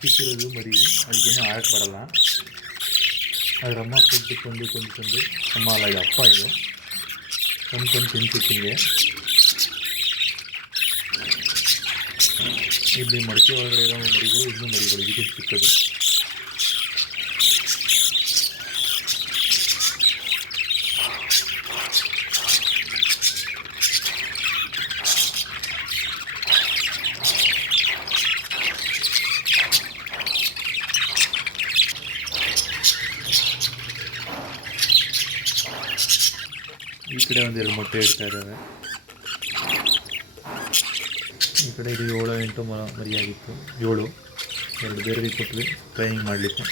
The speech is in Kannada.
ಕಿತ್ತಿರೋದು ಮರಿ, ಅದಕ್ಕೇನು ಆಡಕ್ಕೆ ಬರಲ್ಲ. ಅದ್ರ ಅಮ್ಮ ಫುಡ್ ತಂದು ಅಮ್ಮ ಅಲ್ಲ, ಇದು ಅಪ್ಪ, ಇದು ತಂದು ತಿನ್ಸಿಟ್ಟಿಂಗೆ. ಇಲ್ಲಿ ಮಡಿಕೆ ಒಳಗಡೆ ಇರೋ ಮರಿಗಳು, ಇನ್ನೂ ಮರಿಗಳು, ಇದಕ್ಕೆ ಸಿಕ್ಕದು. ಈ ಕಡೆ ಒಂದೆರಡು ಮೊಟ್ಟೆ ಇಡ್ತಾ ಇದ್ದಾವೆ. ಈ ಕಡೆ ಇದು 7-8 ಮರಿಯಾಗಿತ್ತು. 7 2 ಬೇರೆ ಕೊಟ್ವಿ ಟ್ರೈನಿಂಗ್ ಮಾಡಲಿಕ್ಕೆ.